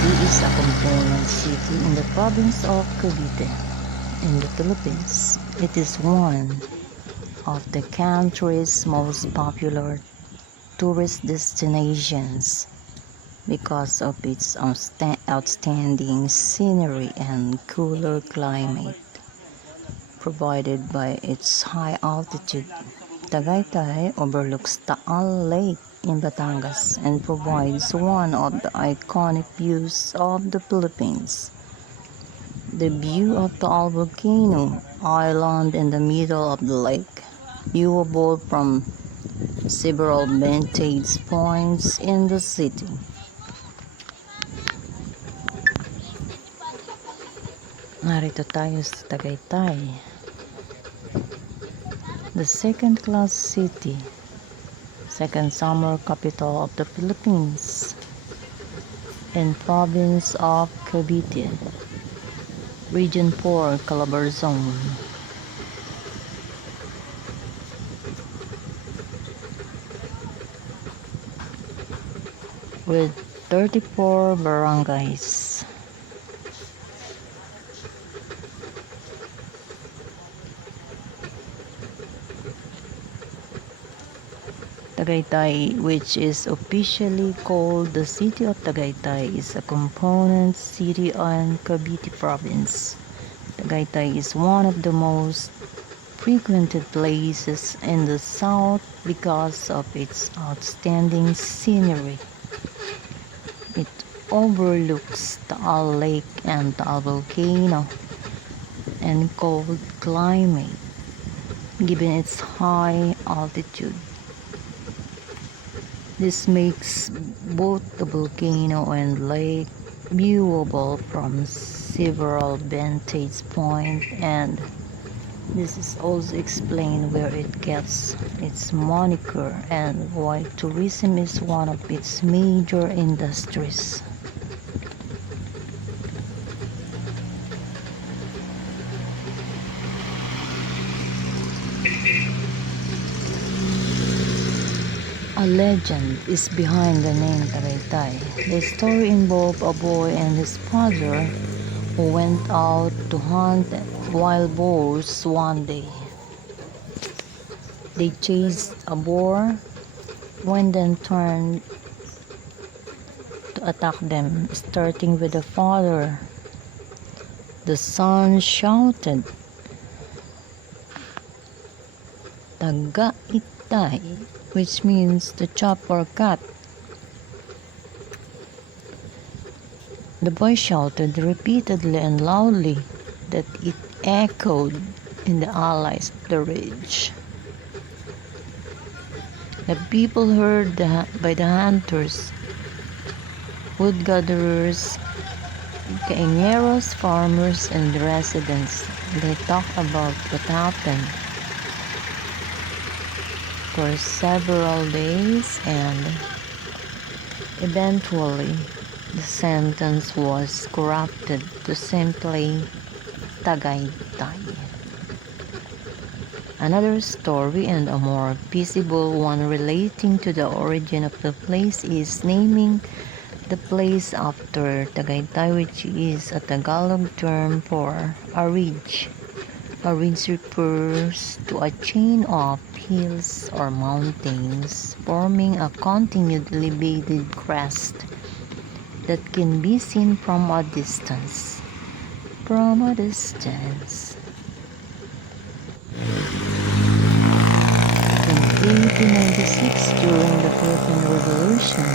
Tagaytay is a component city in the province of Cavite in the Philippines. It is one of the country's most popular tourist destinations because of its outstanding scenery and cooler climate provided by its high altitude. Tagaytay overlooks Taal Lake in Batangas and provides one of the iconic views of the Philippines. The view of Taal Volcano Island in the middle of the lake, viewable from several vantage points in the city. Narito tayo sa Tagaytay, the second-class city, second summer capital of the Philippines, and province of Cavite, Region 4, Calabarzon. With 34 barangays. Tagaytay, which is officially called the City of Tagaytay, is a component city in Cavite Province. Tagaytay is one of the most frequented places in the south because of its outstanding scenery. It overlooks Taal Lake and Taal Volcano and cold climate, given its high altitude. This makes both the volcano and lake viewable from several vantage points, and this is also explained where it gets its moniker and why tourism is one of its major industries. A legend is behind the name Tagaytay. The story involved a boy and his father who went out to hunt wild boars one day. They chased a boar when then turned to attack them, starting with the father. The son shouted, "Tagaytay," which means to chop or cut. The boy shouted repeatedly and loudly that it echoed in the allies of the ridge. The people heard by the hunters, wood gatherers, cañeros, farmers, and residents. They talked about what happened for several days, and eventually the sentence was corrupted to simply Tagaytay. Another story, and a more visible one, relating to the origin of the place is naming the place after Tagaytay, which is a Tagalog term for a ridge. A ridge refers to a chain of hills or mountains forming a continually elevated crest that can be seen from a distance. In 1896, during the Philippine Revolution,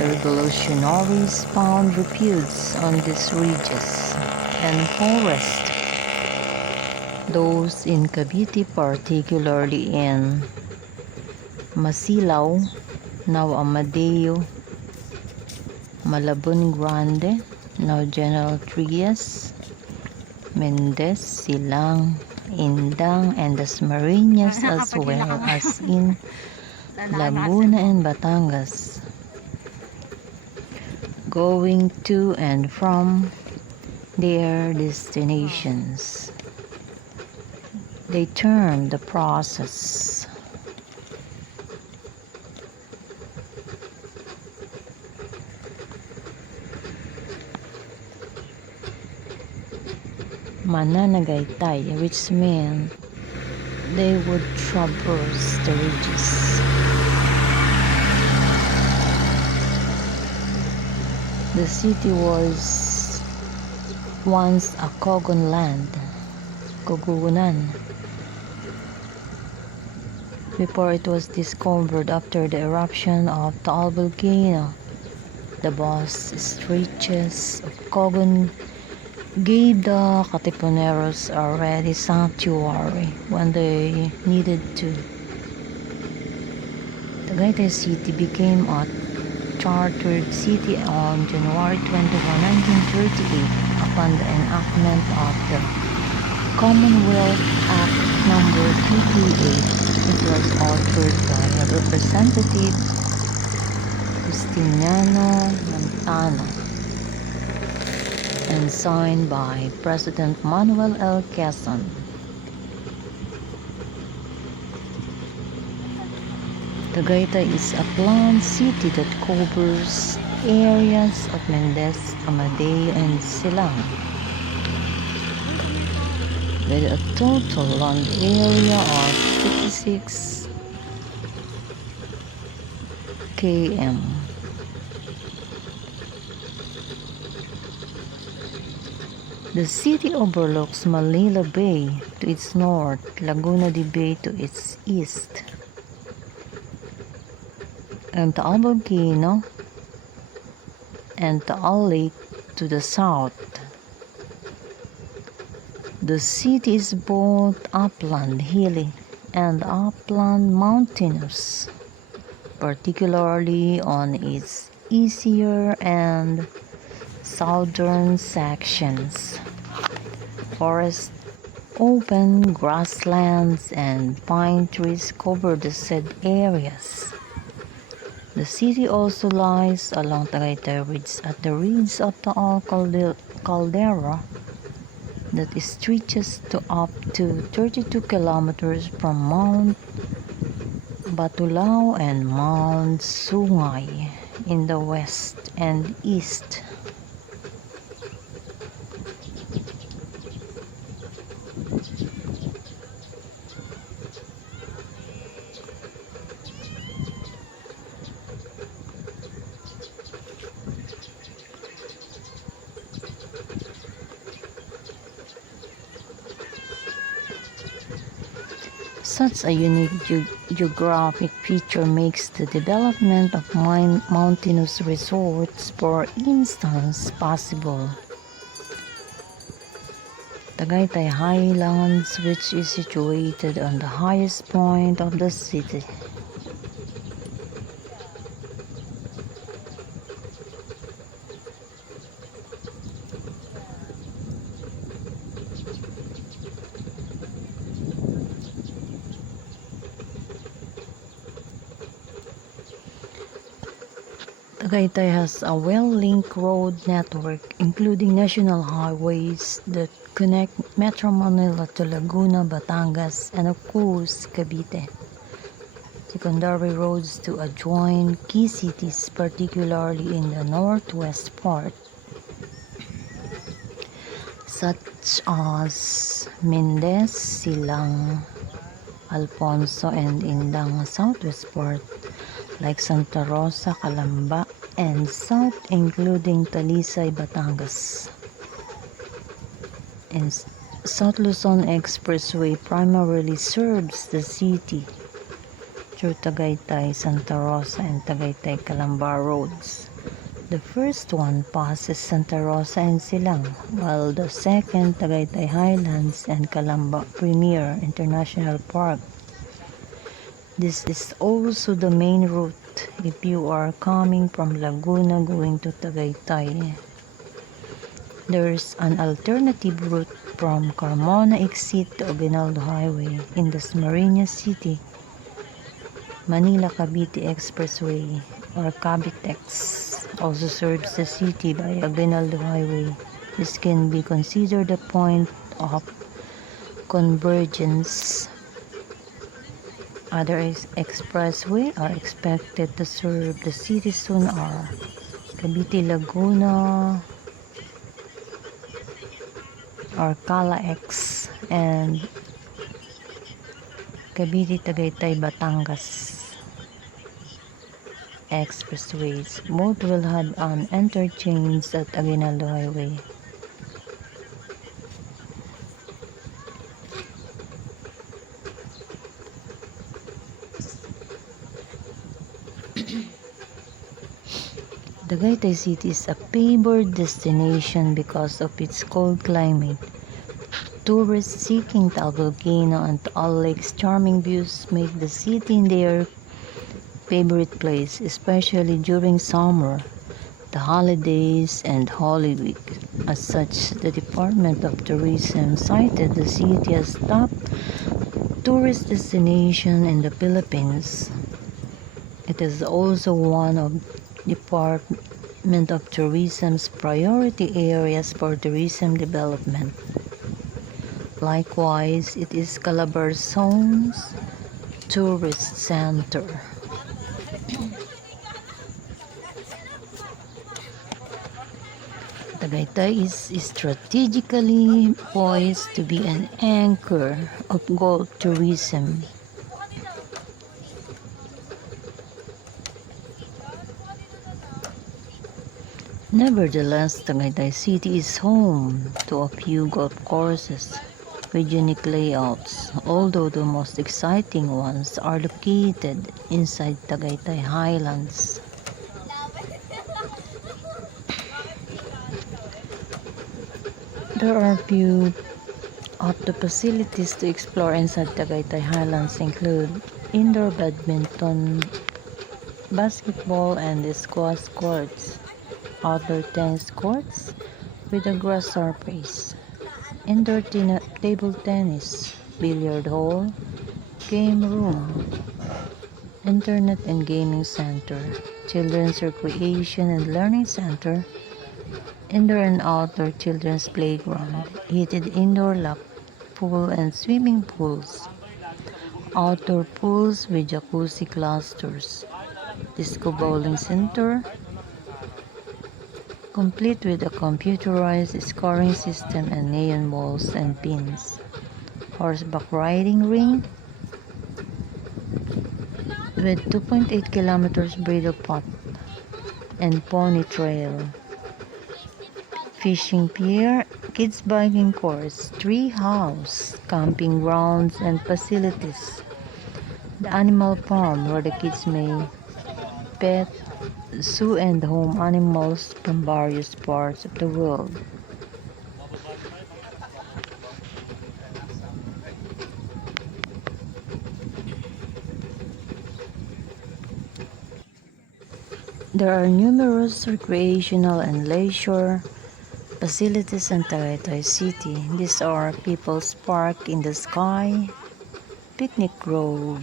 the revolutionaries found refuge on these ridges and forests. Those in Cavite, particularly in Masilao, now Amadeo, Malabon Grande, now General Trias, Mendez, Silang, Indang, and Dasmariñas, as well as in Laguna and Batangas, going to and from their destinations. They term the process Mananagaytay, which meant they would traverse the ridges. The city was once a Kogon land, Kogunan, before it was discovered after the eruption of Taal volcano. The vast stretches of Kogon gave the Katipuneros a ready sanctuary when they needed to. Tagaytay City became a chartered city on January 21, 1938 upon the enactment of the Commonwealth Act No. 228. It was authored by Representative Justiniano Montano and signed by President Manuel L. Quezon. Tagaytay is a planned city that covers areas of Mendez, Amadeo, and Silang, with a total land area of 56 km. The city overlooks Manila Bay to its north, Laguna de Bay to its east, and Taal Volcano and Taal Lake to the south. The city is both upland hilly and upland mountainous, particularly on its easier and southern sections. Forests, open grasslands, and pine trees cover the said areas. The city also lies along Tagaytay Ridge at the ridge of Taal Caldera that stretches to up to 32 kilometers from Mount Batulao and Mount Sungay in the west and east. Such a unique geographic feature makes the development of mountainous resorts, for instance, possible. Tagaytay Highlands, which is situated on the highest point of the city. Tagaytay has a well-linked road network, including national highways that connect Metro Manila to Laguna, Batangas, and of course, Cavite. Secondary roads to adjoin key cities, particularly in the northwest part, such as Mendez, Silang, Alfonso, and in the southwest part, like Santa Rosa, Calamba, and south including Talisay, Batangas. And South Luzon Expressway primarily serves the city through Tagaytay, Santa Rosa, and Tagaytay, Calamba roads. The first one passes Santa Rosa and Silang, while the second, Tagaytay Highlands and Calamba Premier International Park. This is also the main route if you are coming from Laguna going to Tagaytay. There's an alternative route from Carmona exit to Aguinaldo Highway in the Dasmariñas City, Manila-Cavite Expressway, or Cavitex, also serves the city by Aguinaldo Highway. This can be considered a point of convergence. Other expressways are expected to serve the city soon are Cavite Laguna or Cala-X, and Cavite, Tagaytay, Batangas expressways. Both will have an interchange at Aguinaldo Highway. Tagaytay City is a favored destination because of its cold climate. Tourists seeking Taal Volcano and Taal Lake's charming views make the city their favorite place, especially during summer, the holidays, and Holy Week. As such, the Department of Tourism cited the city as top tourist destination in the Philippines. It is also one of Department of Tourism's priority areas for tourism development. Likewise, it is Calabazon's tourist center. Tagaytay is strategically poised to be an anchor of gold tourism. Nevertheless, Tagaytay City is home to a few golf courses with unique layouts, although the most exciting ones are located inside Tagaytay Highlands. There are few of the facilities to explore inside Tagaytay Highlands include indoor badminton, basketball and squash courts, outdoor tennis courts with a grass surface, indoor table tennis, billiard hall, game room, internet and gaming center, children's recreation and learning center, indoor and outdoor children's playground, heated indoor lap pool and swimming pools, outdoor pools with jacuzzi clusters, disco bowling center, complete with a computerized scoring system and neon balls and pins, horseback riding ring with 2.8 kilometers bridle path and pony trail, fishing pier, kids biking course, tree house, camping grounds and facilities, the animal farm where the kids may pet, zoo and home animals from various parts of the world. There are numerous recreational and leisure facilities in Tagaytay City. These are People's Park in the Sky, Picnic Grove,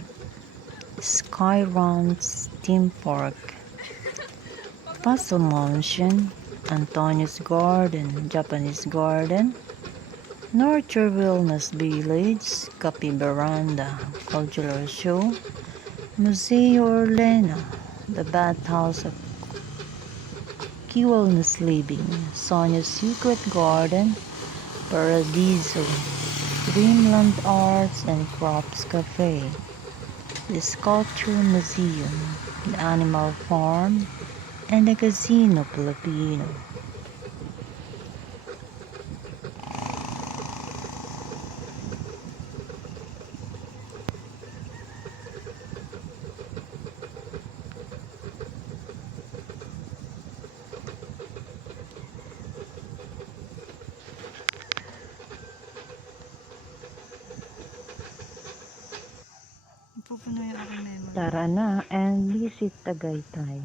Sky Ranch Theme Park, Puzzle Mansion, Antonio's Garden, Japanese Garden, Nurture Wellness Village, Cafe Veranda, Cultural Show, Museo Orlena, the Bathhouse of Key Wellness Living, Sonia's Secret Garden, Paradiso, Dreamland Arts and Crafts Cafe, the Sculpture Museum, the Animal Farm, and the Casino Filipino. Tara na and visit Tagaytay.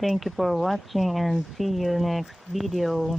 Thank you for watching and see you next video.